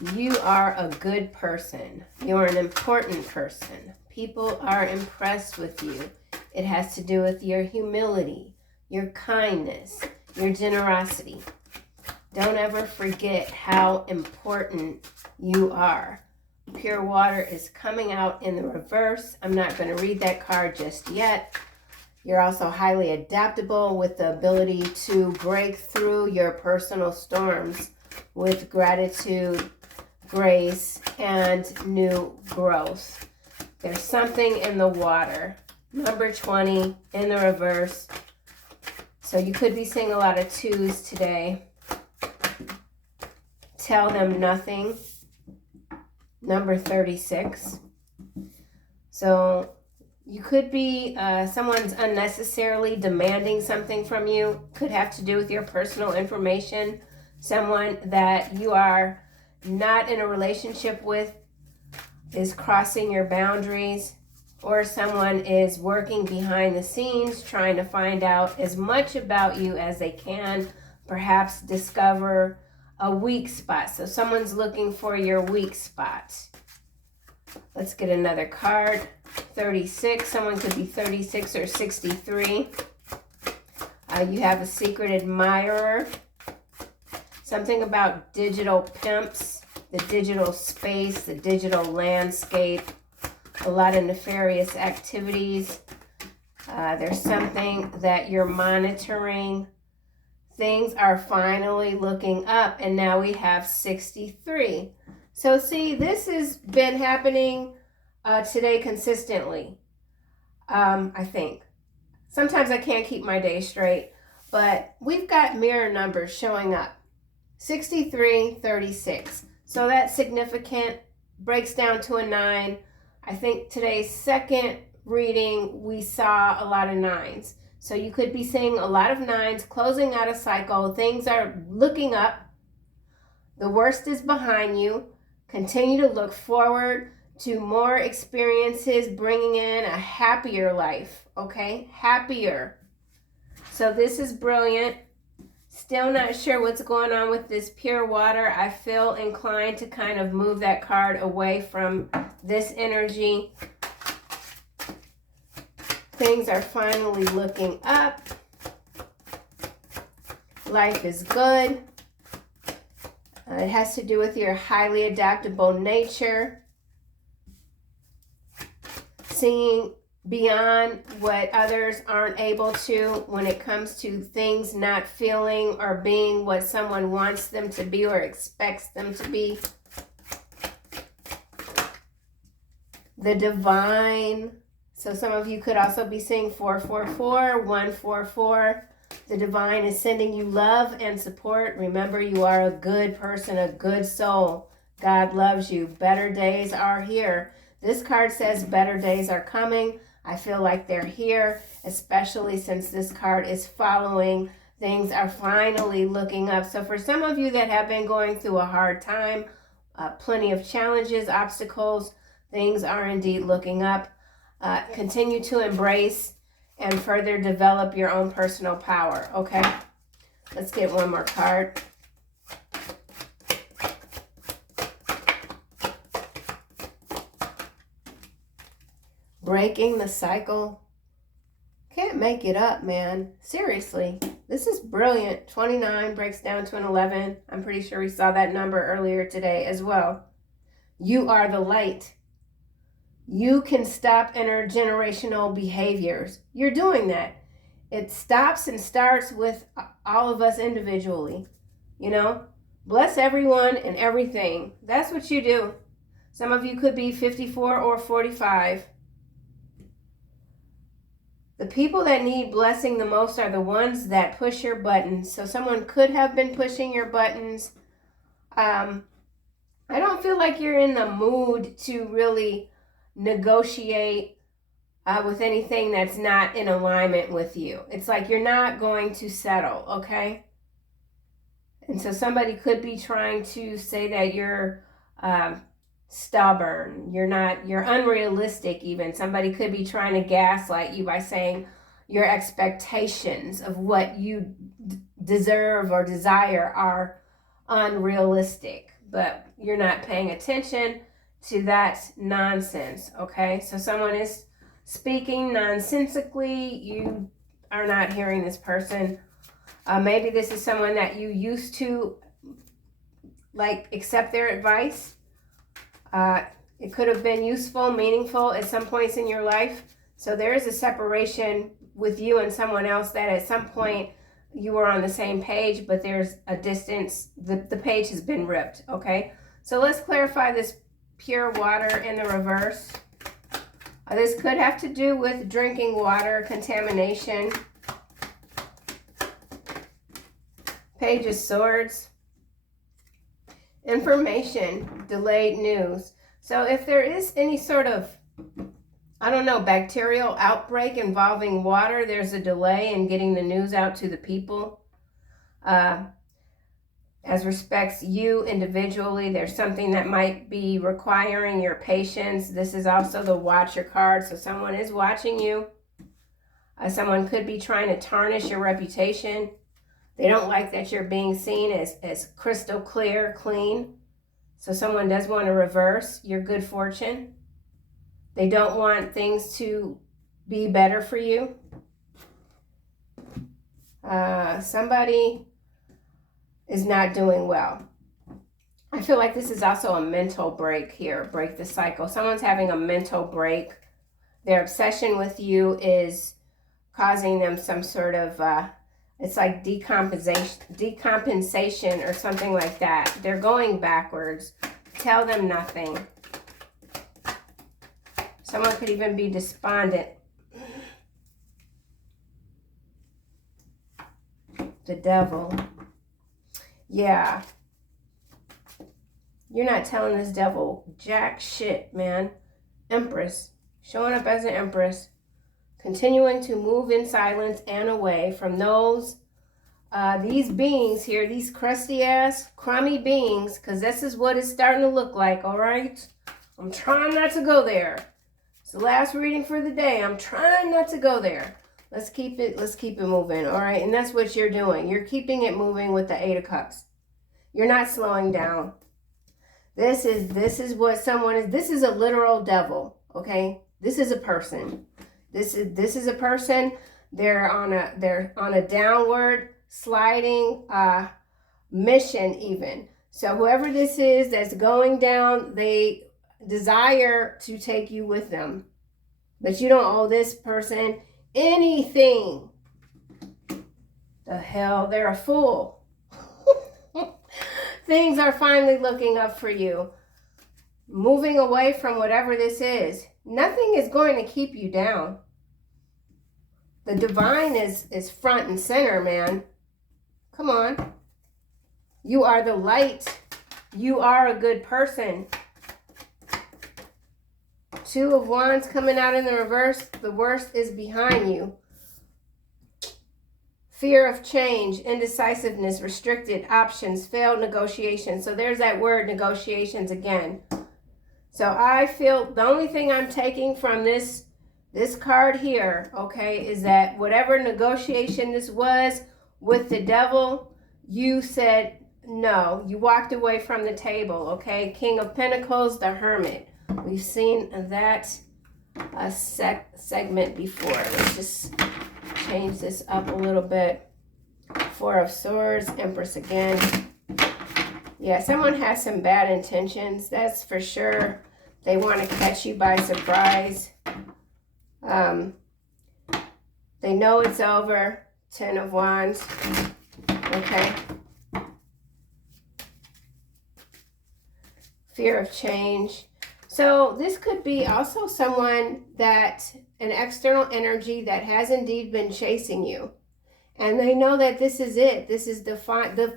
You are a good person. You're an important person. People are impressed with you. It has to do with your humility, your kindness, your generosity. Don't ever forget how important you are. Pure water is coming out in the reverse. I'm not going to read that card just yet. You're also highly adaptable with the ability to break through your personal storms with gratitude, grace, and new growth. There's something in the water. Number 20 in the reverse. So you could be seeing a lot of 2s today. Tell them nothing. Number 36. So you could be, someone's unnecessarily demanding something from you. Could have to do with your personal information. Someone that you are not in a relationship with is crossing your boundaries, or someone is working behind the scenes trying to find out as much about you as they can, perhaps discover a weak spot. So someone's looking for your weak spot. Let's get another card. 36. Someone could be 36 or 63. You have a secret admirer. Something about digital pimps, the digital space, the digital landscape, a lot of nefarious activities. There's something that you're monitoring. Things are finally looking up, and now we have 63. So see, this has been happening today consistently, I think. Sometimes I can't keep my day straight, but we've got mirror numbers showing up. 63, 36. So that's significant. Breaks down to a 9. I think today's second reading, we saw a lot of 9s. So you could be seeing a lot of 9s, closing out a cycle. Things are looking up. The worst is behind you. Continue to look forward to more experiences, bringing in a happier life, okay? Happier. So this is brilliant. Still not sure what's going on with this pure water. I feel inclined to kind of move that card away from this energy. Things are finally looking up. Life is good. It has to do with your highly adaptable nature. Seeing beyond what others aren't able to when it comes to things not feeling or being what someone wants them to be or expects them to be. The divine. So some of you could also be seeing 444, 144. The divine is sending you love and support. Remember, you are a good person, a good soul. God loves you. Better days are here. This card says better days are coming. I feel like they're here, especially since this card is following. Things are finally looking up. So for some of you that have been going through a hard time, plenty of challenges, obstacles, things are indeed looking up. Continue to embrace and further develop your own personal power, okay? Let's get one more card. Breaking the cycle. Can't make it up, man. Seriously. This is brilliant. 29 breaks down to an 11. I'm pretty sure we saw that number earlier today as well. You are the light. You can stop intergenerational behaviors. You're doing that. It stops and starts with all of us individually. You know? Bless everyone and everything. That's what you do. Some of you could be 54 or 45. The people that need blessing the most are the ones that push your buttons. So someone could have been pushing your buttons. I don't feel like you're in the mood to really negotiate with anything that's not in alignment with you. It's like you're not going to settle, okay? And so somebody could be trying to say that you're stubborn, you're unrealistic even. Somebody could be trying to gaslight you by saying your expectations of what you deserve or desire are unrealistic, but you're not paying attention to that nonsense, okay? So someone is speaking nonsensically. You are not hearing this person. Maybe this is someone that you used to like accept their advice. It could have been useful, meaningful at some points in your life. So there is a separation with you and someone else that at some point you were on the same page, but there's a distance. The page has been ripped, okay? So let's clarify this pure water in the reverse. This could have to do with drinking water, contamination. Page of Swords. Information, delayed news. So if there is any sort of, I don't know, bacterial outbreak involving water, there's a delay in getting the news out to the people. As respects you individually, there's something that might be requiring your patience. This is also the Watcher card, so someone is watching you. Someone could be trying to tarnish your reputation. They don't like that you're being seen as crystal clear, clean. So someone does want to reverse your good fortune. They don't want things to be better for you. Somebody is not doing well. I feel like this is also a mental break here, break the cycle. Someone's having a mental break. Their obsession with you is causing them some sort of, it's like decompensation or something like that. They're going backwards. Tell them nothing. Someone could even be despondent. The Devil. Yeah. You're not telling this devil jack shit, man. Empress. Showing up as an empress. Continuing to move in silence and away from those, these beings here, these crusty ass, crummy beings, because this is what it's starting to look like, all right? I'm trying not to go there. It's the last reading for the day. I'm trying not to go there. Let's keep it moving, all right? And that's what you're doing. You're keeping it moving with the Eight of Cups. You're not slowing down. This is what someone is. This is a literal devil, okay? This is a person. This is a person. They're on a downward sliding mission even. So whoever this is that's going down, they desire to take you with them. But you don't owe this person anything. The hell, they're a fool. Things are finally looking up for you. Moving away from whatever this is. Nothing is going to keep you down. The divine is front and center, man. Come on. You are the light. You are a good person. Two of Wands coming out in the reverse. The worst is behind you. Fear of change, indecisiveness, restricted options, failed negotiations. So there's that word, negotiations again. So I feel the only thing I'm taking from this card here, okay, is that whatever negotiation this was with the devil, you said no. You walked away from the table, okay? King of Pentacles, the Hermit. We've seen that segment before. Let's just change this up a little bit. Four of Swords, Empress again. Yeah, someone has some bad intentions, that's for sure. They want to catch you by surprise. They know it's over. Ten of Wands. Okay. Fear of change. So this could be also someone that, an external energy that has indeed been chasing you. And they know that this is it. This is the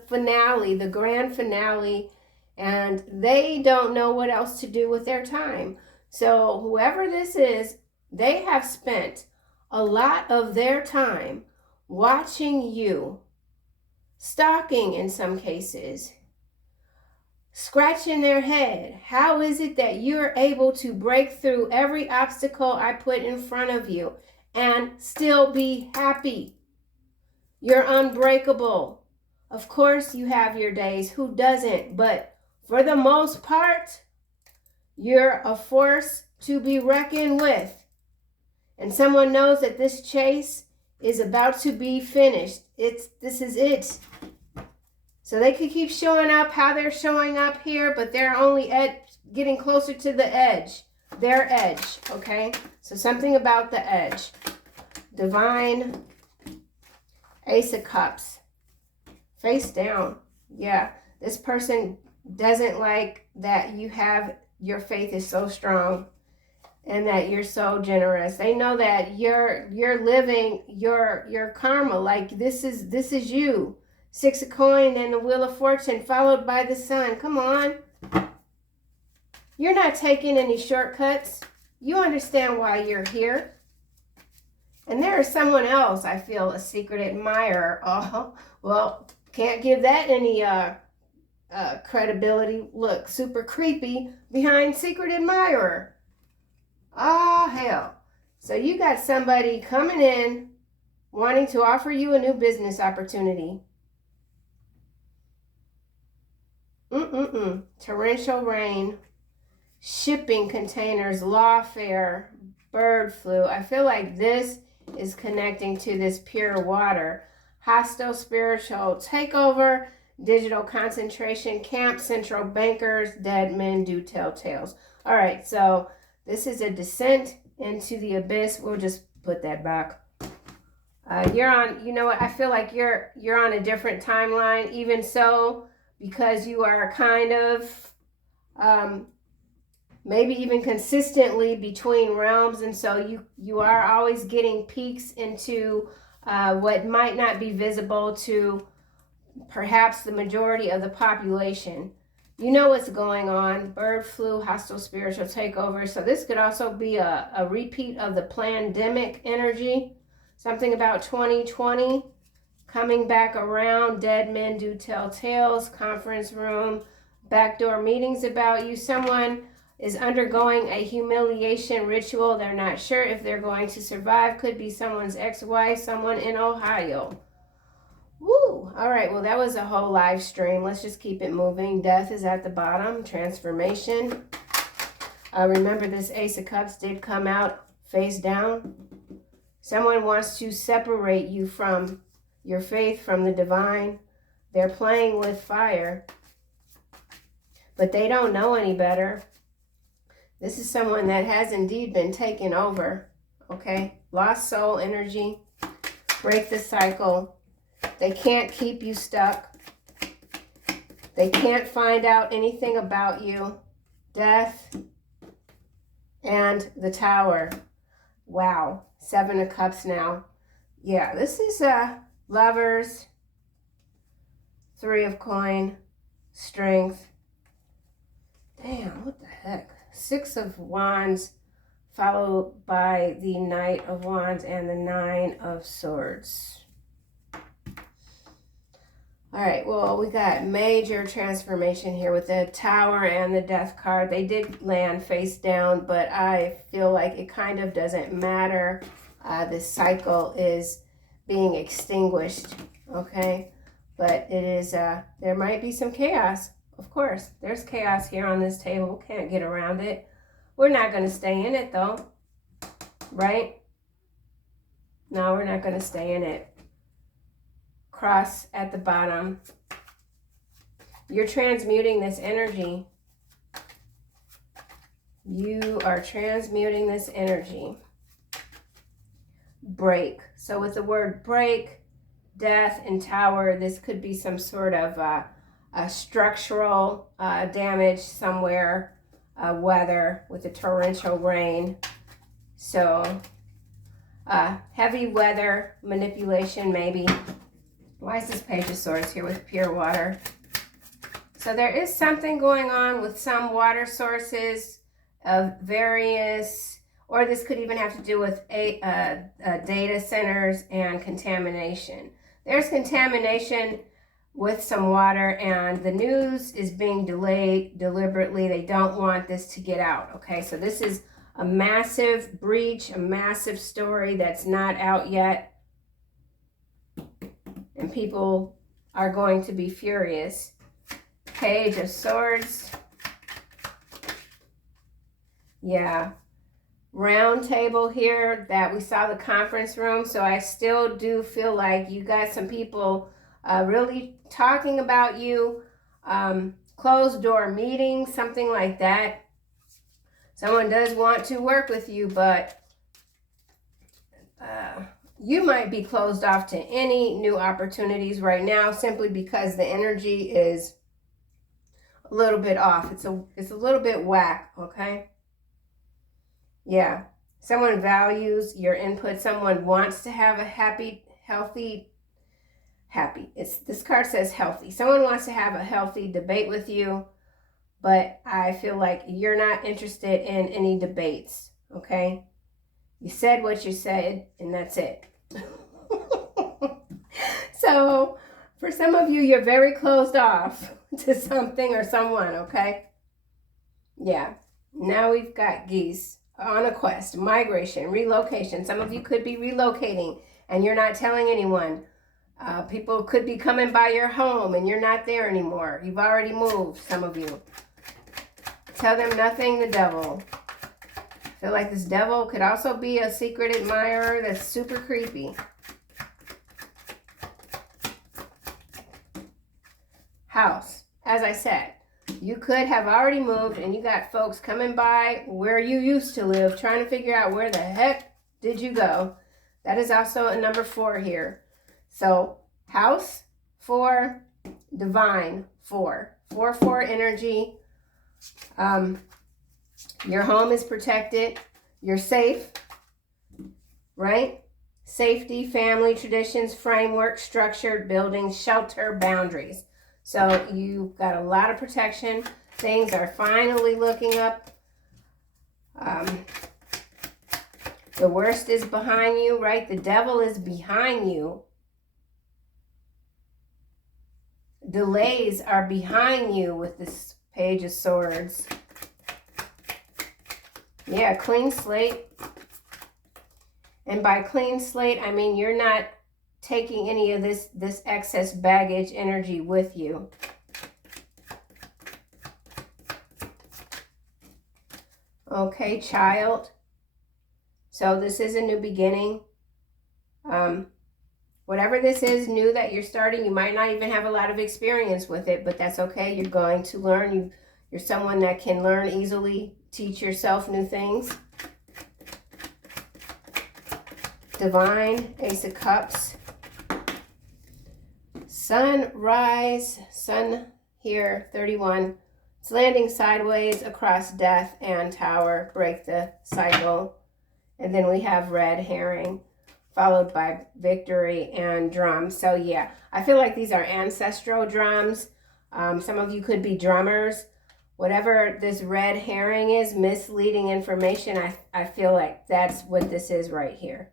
finale, the grand finale. And they don't know what else to do with their time. So whoever this is, they have spent a lot of their time watching you, stalking in some cases, scratching their head. How is it that you're able to break through every obstacle I put in front of you and still be happy? You're unbreakable. Of course, you have your days. Who doesn't? But for the most part, you're a force to be reckoned with. And someone knows that this chase is about to be finished. This is it. So they could keep showing up how they're showing up here, but they're only getting closer to the edge. Their edge, okay? So something about the edge. Divine Ace of Cups. Face down. Yeah, this person doesn't like that your faith is so strong and that you're so generous. They know that you're living your karma. Like this is you. 6 of coin and the Wheel of Fortune followed by the Sun. Come on. You're not taking any shortcuts. You understand why you're here. And there is someone else, I feel, a secret admirer. Oh, well, can't give that any credibility. Look, super creepy behind secret admirer. Ah, hell. So you got somebody coming in wanting to offer you a new business opportunity. Torrential rain, shipping containers, lawfare, bird flu. I feel like this is connecting to this pure water. Hostile spiritual takeover, digital concentration camp, central bankers, dead men do tell tales. All right, so this is a descent into the abyss. We'll just put that back. You're on, you know what, I feel like you're on a different timeline, even so, because you are kind of maybe even consistently between realms, and so you are always getting peeks into what might not be visible to perhaps the majority of the population. You know what's going on. Bird flu, hostile spiritual takeover. So this could also be a repeat of the pandemic energy. Something about 2020 coming back around. Dead men do tell tales. Conference room. Backdoor meetings about you. Someone is undergoing a humiliation ritual. They're not sure if they're going to survive. Could be someone's ex-wife, someone in Ohio. Woo! All right, well, that was a whole live stream. Let's just keep it moving. Death is at the bottom. Transformation. Remember, this Ace of Cups did come out face down. Someone wants to separate you from your faith, from the divine. They're playing with fire, but they don't know any better. This is someone that has indeed been taken over, okay? Lost soul energy. Break the cycle. They can't keep you stuck. They can't find out anything about you. Death and the Tower. Wow. 7 of Cups now. Yeah, this is Lovers. 3 of Coin. Strength. Damn, what the heck? 6 of Wands, followed by the Knight of Wands and the 9 of Swords. All right, well, we got major transformation here with the Tower and the Death card. They did land face down, but I feel like it kind of doesn't matter. This cycle is being extinguished, okay? But it is, there might be some chaos. Of course, there's chaos here on this table. Can't get around it. We're not going to stay in it, though. Right? No, we're not going to stay in it. Cross at the bottom. You're transmuting this energy. You are transmuting this energy. Break. So with the word break, death, and tower, this could be some sort of a structural damage somewhere, weather with the torrential rain. So heavy weather manipulation maybe. Why is this Page of Swords here with pure water? So there is something going on with some water sources of various, or this could even have to do with data centers and contamination. There's contamination with some water, and the news is being delayed deliberately. They don't want this to get out, okay? So this is a massive breach, a massive story that's not out yet. And people are going to be furious. Page of Swords. Yeah. Round table here that we saw the conference room. So I still do feel like you got some people really talking about you. Closed door meetings, something like that. Someone does want to work with you, but you might be closed off to any new opportunities right now simply because the energy is a little bit off. It's a little bit whack, okay? Yeah. Someone values your input. Someone wants to have a happy. This card says healthy. Someone wants to have a healthy debate with you, but I feel like you're not interested in any debates, okay? You said what you said, and that's it. So, for some of you, you're very closed off to something or someone, okay? Yeah. Now we've got geese on a quest, migration, relocation. Some of you could be relocating, and you're not telling anyone. People could be coming by your home, and you're not there anymore. You've already moved, some of you. Tell them nothing, the devil. I feel like this devil could also be a secret admirer that's super creepy. House. As I said, you could have already moved and you got folks coming by where you used to live trying to figure out where the heck did you go. That is also a number 4 here. So house 4, divine 4. 4-4 energy. Your home is protected. You're safe, right? Safety, family, traditions, framework, structured buildings, shelter, boundaries. So you've got a lot of protection. Things are finally looking up. The worst is behind you, right? The devil is behind you. Delays are behind you with this Page of Swords. Yeah, clean slate. And by clean slate, I mean you're not taking any of this excess baggage energy with you. Okay, child. So this is a new beginning. Whatever this is new that you're starting, you might not even have a lot of experience with it, but that's okay. You're going to learn. You're someone that can learn easily, teach yourself new things. Divine, Ace of Cups. Sunrise, sun here, 31. It's landing sideways across death and tower, break the cycle. And then we have red herring, followed by victory and drums. So yeah, I feel like these are ancestral drums. Some of you could be drummers. Whatever this red herring is, misleading information, I feel like that's what this is right here.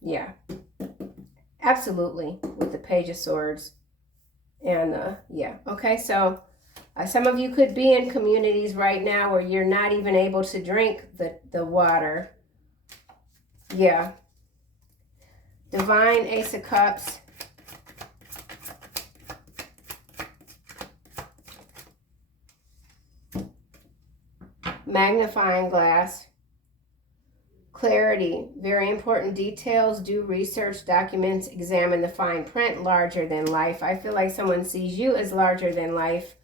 Yeah. Absolutely, with the Page of Swords. And yeah, okay, so some of you could be in communities right now where you're not even able to drink the water. Yeah. Divine, Ace of Cups. Magnifying glass. Clarity, very important details, do research, documents, examine the fine print, larger than life. I feel like someone sees you as larger than life.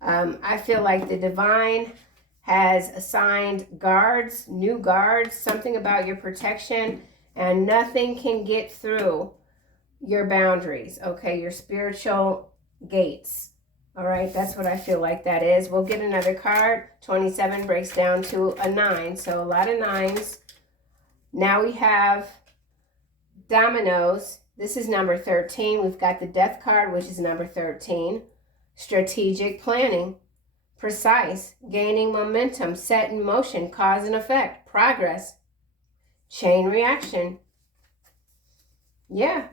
I feel like the divine has assigned guards, new guards, something about your protection, and nothing can get through your boundaries, okay, your spiritual gates. All right, that's what I feel like that is. We'll get another card. 27 breaks down to a 9, so a lot of 9s. Now we have dominoes. This is number 13. We've got the death card, which is number 13. Strategic planning. Precise. Gaining momentum. Set in motion. Cause and effect. Progress. Chain reaction. Yeah.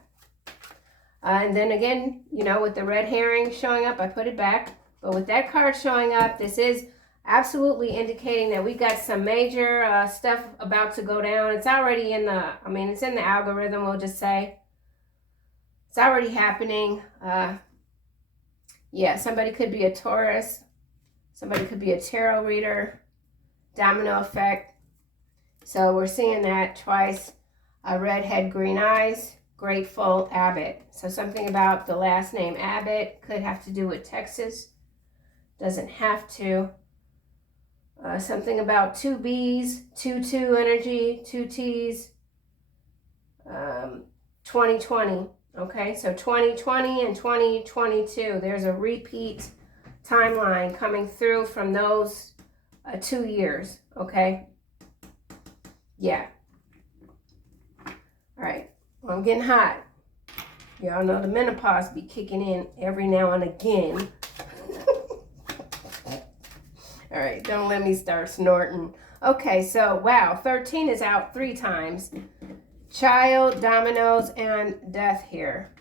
And then again, you know, with the red herring showing up, I put it back. But with that card showing up, this is absolutely indicating that we got some major stuff about to go down. It's already in the, it's in the algorithm, we'll just say. It's already happening. Yeah, somebody could be a Taurus. Somebody could be a tarot reader. Domino effect. So we're seeing that twice. Redhead, green eyes, grateful, Abbott. So something about the last name Abbott could have to do with Texas. Doesn't have to. Something about 2 B's, 2 energy, 2 T's. 2020. Okay, so 2020 and 2022. There's a repeat timeline coming through from those 2 years. Okay. Yeah. All right. Well, I'm getting hot. Y'all know the menopause be kicking in every now and again. All right. Don't let me start snorting. Okay. So, wow. 13 is out 3 times. Child, dominoes, and death here.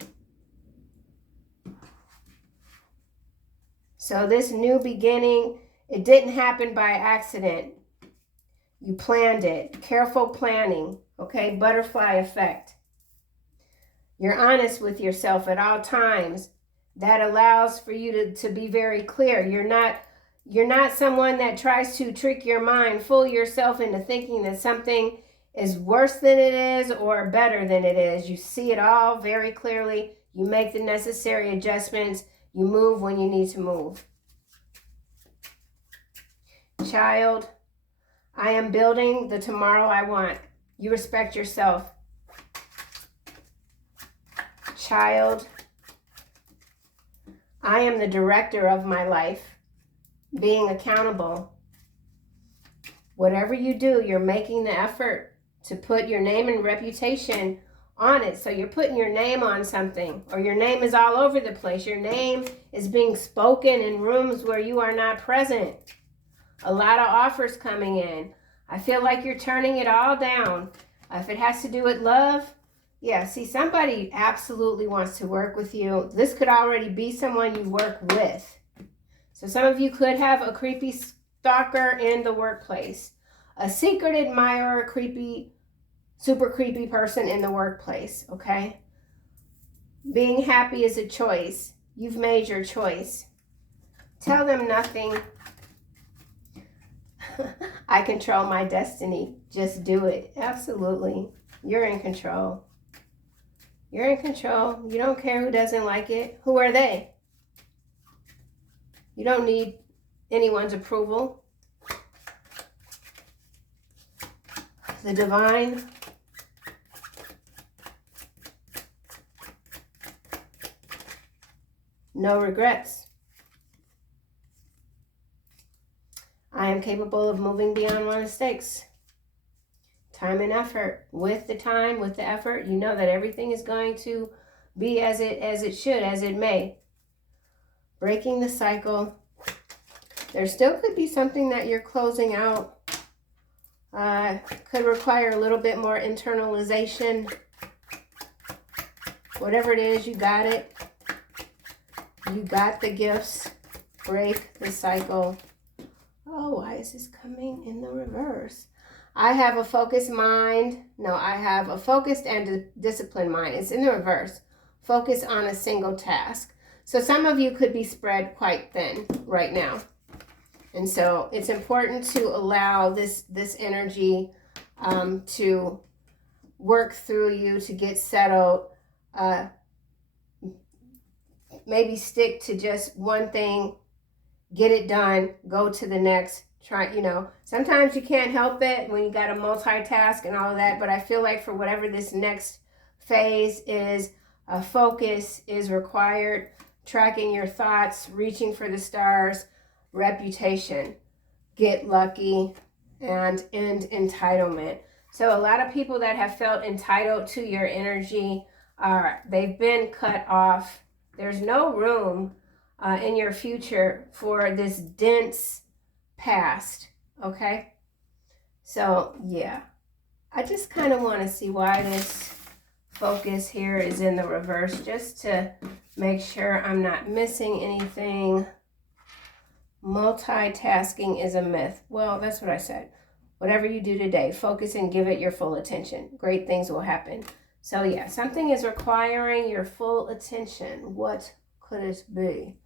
So this new beginning, it didn't happen by accident. You planned it. Careful planning. Okay, butterfly effect. You're honest with yourself at all times. That allows for you to be very clear. You're not someone that tries to trick your mind, fool yourself into thinking that something is worse than it is or better than it is. You see it all very clearly. You make the necessary adjustments. You move when you need to move. Child, I am building the tomorrow I want. You respect yourself. Child, I am the director of my life. Being accountable. Whatever you do, you're making the effort to put your name and reputation on it. So you're putting your name on something, or your name is all over the place. Your name is being spoken in rooms where you are not present. A lot of offers coming in. I feel like you're turning it all down. If it has to do with love, yeah, see, somebody absolutely wants to work with you. This could already be someone you work with. So some of you could have a creepy stalker in the workplace. A secret admirer, a creepy, super creepy person in the workplace, okay? Being happy is a choice. You've made your choice. Tell them nothing. I control my destiny. Just do it. Absolutely. You're in control. You're in control. You don't care who doesn't like it. Who are they? You don't need anyone's approval. The divine. No regrets. I am capable of moving beyond my mistakes. Time and effort. With the time, with the effort, you know that everything is going to be as it should, as it may. Breaking the cycle. There still could be something that you're closing out. Could require a little bit more internalization. Whatever it is, you got it. You got the gifts. Break the cycle. Oh, why is this coming in the reverse? I have a focused mind. No, I have a focused and disciplined mind. It's in the reverse. Focus on a single task. So some of you could be spread quite thin right now. And so it's important to allow this energy to work through you, to get settled. Maybe stick to just one thing, get it done, go to the next. Try, sometimes you can't help it when you got to multitask and all of that, but I feel like for whatever this next phase is, focus is required. Tracking your thoughts, reaching for the stars, reputation, get lucky, and end entitlement. So a lot of people that have felt entitled to your energy, they've been cut off. There's no room in your future for this dense past, okay? So, yeah. I just kind of want to see why this focus here is in the reverse, just to make sure I'm not missing anything. Multitasking is a myth. Well, that's what I said. Whatever you do today, focus and give it your full attention. Great things will happen. So yeah, something is requiring your full attention. What could it be?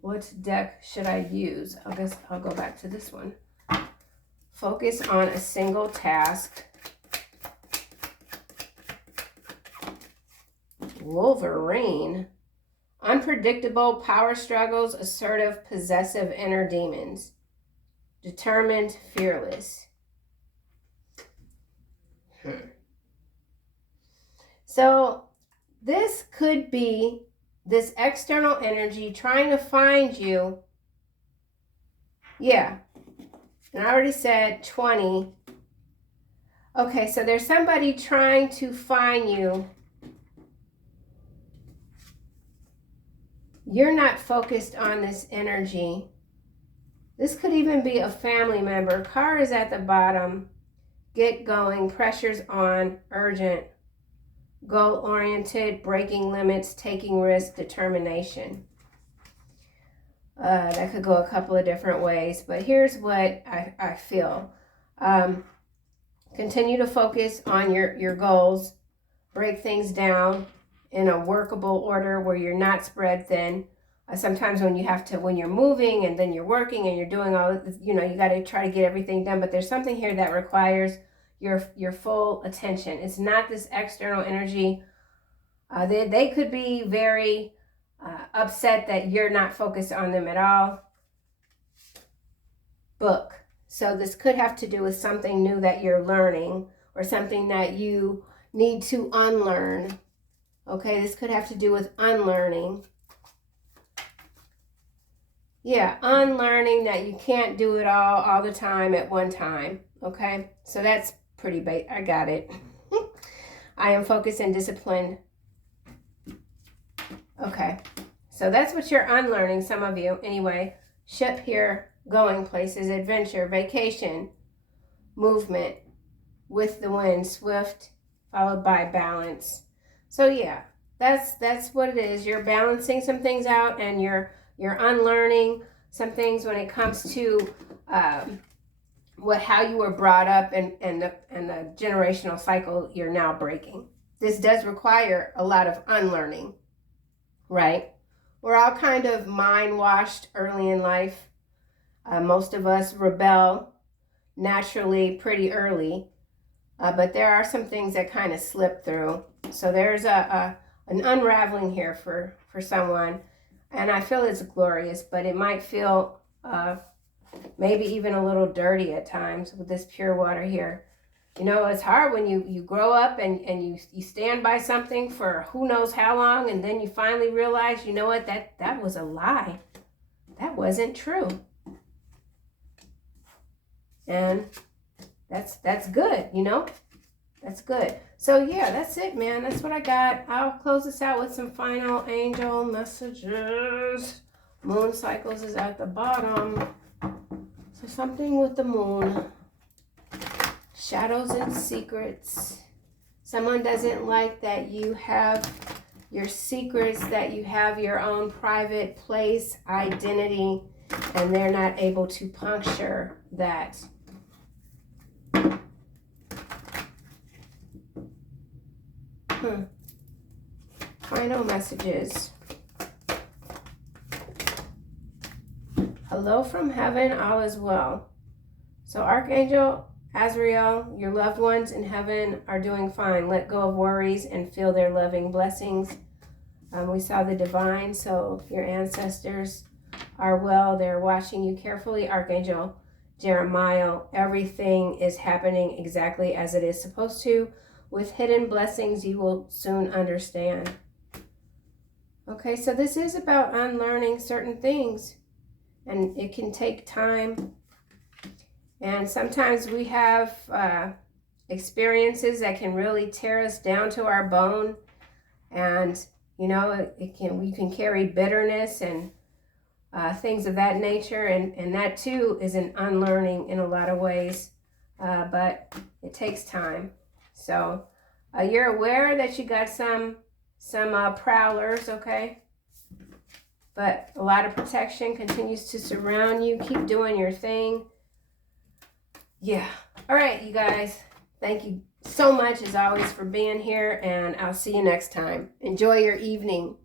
What deck should I use? I guess I'll go back to this one. Focus on a single task. Wolverine. Unpredictable power struggles, assertive, possessive inner demons. Determined, fearless. So this could be this external energy trying to find you. Yeah. And I already said 20. Okay, so there's somebody trying to find you. You're not focused on this energy. This could even be a family member. Car is at the bottom. Get going. Pressure's on. Urgent. Goal-oriented. Breaking limits. Taking risks. Determination. That could go a couple of different ways. But here's what I feel. Continue to focus on your goals. Break things down in a workable order where you're not spread thin. Sometimes when you're moving and then you're working and you're doing all, you got to try to get everything done. But there's something here that requires your full attention. It's not this external energy. They could be very upset that you're not focused on them at all. Book. So this could have to do with something new that you're learning or something that you need to unlearn. Okay, this could have to do with unlearning. Yeah, unlearning that you can't do it all the time at one time. Okay, so that's pretty big. I got it. I am focused and disciplined. Okay, so that's what you're unlearning, some of you. Anyway, ship here, going places, adventure, vacation, movement, with the wind, swift, followed by balance. So yeah, that's what it is. You're balancing some things out, and you're unlearning some things when it comes to how you were brought up and the generational cycle you're now breaking. This does require a lot of unlearning, right? We're all kind of mind washed early in life. Most of us rebel naturally pretty early, but there are some things that kind of slip through. So there's an unraveling here for someone. And I feel it's glorious, but it might feel maybe even a little dirty at times with this pure water here. It's hard when you grow up and you stand by something for who knows how long, and then you finally realize, you know what, that was a lie. That wasn't true. And that's good, That's good. So yeah, that's it, man. That's what I got. I'll close this out with some final angel messages. Moon cycles is at the bottom. So something with the moon. Shadows and secrets. Someone doesn't like that you have your secrets, that you have your own private place, identity, and they're not able to puncture that. Final messages. Hello from heaven, all is well. So Archangel Azrael, your loved ones in heaven are doing fine. Let go of worries and feel their loving blessings. We saw the divine, so your ancestors are well. They're watching you carefully. Archangel Jeremiah, everything is happening exactly as it is supposed to. With hidden blessings, you will soon understand. Okay, so this is about unlearning certain things, and it can take time. And sometimes we have experiences that can really tear us down to our bone, and we can carry bitterness and things of that nature, and that too is an unlearning in a lot of ways, but it takes time. So you're aware that you got some prowlers, okay? But a lot of protection continues to surround you. Keep doing your thing. Yeah. All right, you guys. Thank you so much as always for being here, and I'll see you next time. Enjoy your evening.